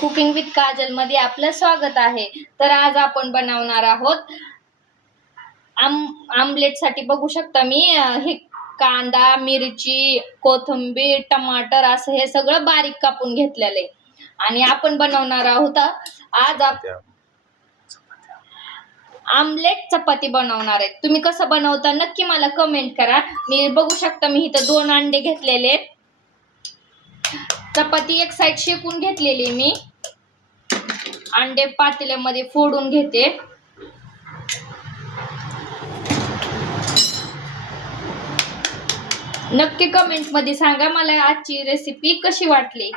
Cooking with Kajal मध्ये आपलं स्वागत आहे। तर आज आपण बनवणार आहोत आमलेट साठी बघू शकता मी हे कांदा, मिरची, कोथिंबीर, टमाटर असं हे सगळं बारीक कापून घेतलेले आणि आपण बनवणार आहोत आज आमलेट चपाती बनवणार आहे। तुम्ही कसं बनवता नक्की मला कमेंट करा। मी बघू शकता मी इथं 2 अंडे घेतलेले, चपाती एक साइड शेकून घेतलेली, मी अंडे पातेल्यामध्ये फोडून घेते। नक्की कमेंट मध्ये सांगा मला आजची रेसिपी कशी वाटली।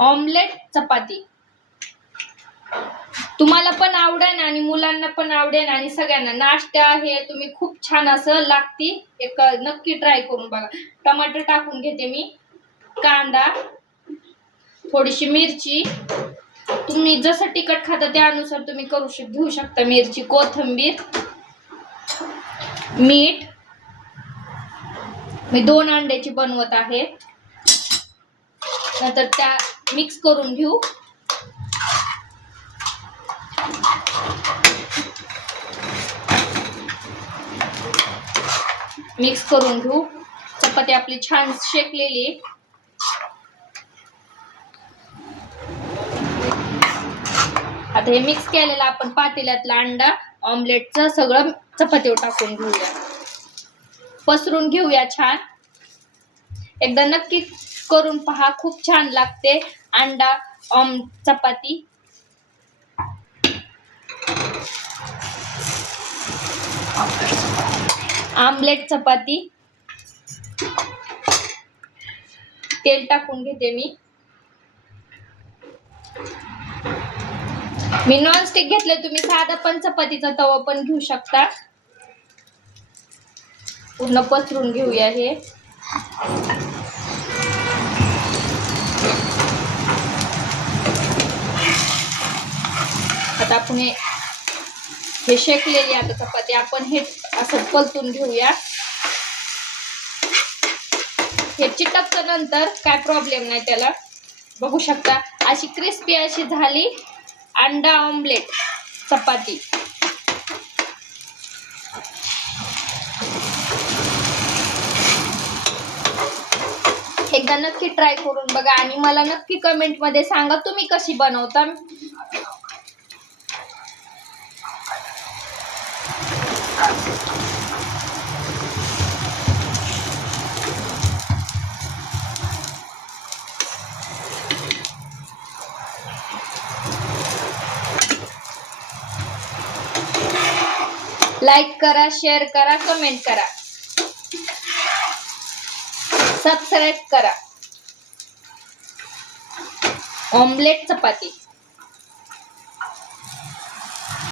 ऑमलेट चपाती तुम्हाला पण आवडेल आणि मुलांना पण आवडेल आणि सगळ्यांना नाश्ता आहे, तुम्ही खूप छान असं लागती, एक नक्की ट्राय करून बघा। टमाटर टाकून घेते मी, कांदा, थोडीशी मिरची, तुम्ही जसं तिखट खाता त्यानुसार तुम्ही घेऊ शकता, मिरची, कोथिंबीर, मीठ। मी 2 अंड्याची बनवत आहे, नंतर त्या मिक्स करून घेऊ। मिक्स करून घेऊ। चपाती आपली छान शेकलेली, आता हे मिक्स केलेलं आपण पातेल्यातला अंडा ऑमलेटचं सगळं चपातीवर टाकून घेऊया, पसरून घेऊया छान। एकदा नक्की करून पहा, खूप छान लागते अंडा चपाती। आमलेट चपाती तेल टाकून घेते मी नॉनस्टिक घेतले, तुम्ही साधा पण चपातीचा तवा पण घेऊ शकता। पूर्ण पसरून घेऊया हे। आता आपण हे शेकलेली आता चपाती आपण हे असं पलटून घेऊया। हे चिटकतं नंतर काय प्रॉब्लेम नाही त्याला, बघू शकता अशी क्रिस्पी अशी झाली अंडा ऑमलेट चपाती। एकदा नक्की ट्राय करून बघा आणि मला नक्की कमेंट मध्ये सांगा तुम्ही कशी बनवता। लाईक करा, शेअर करा, कमेंट करा, सबस्क्राइब करा। ऑमलेट चपाती।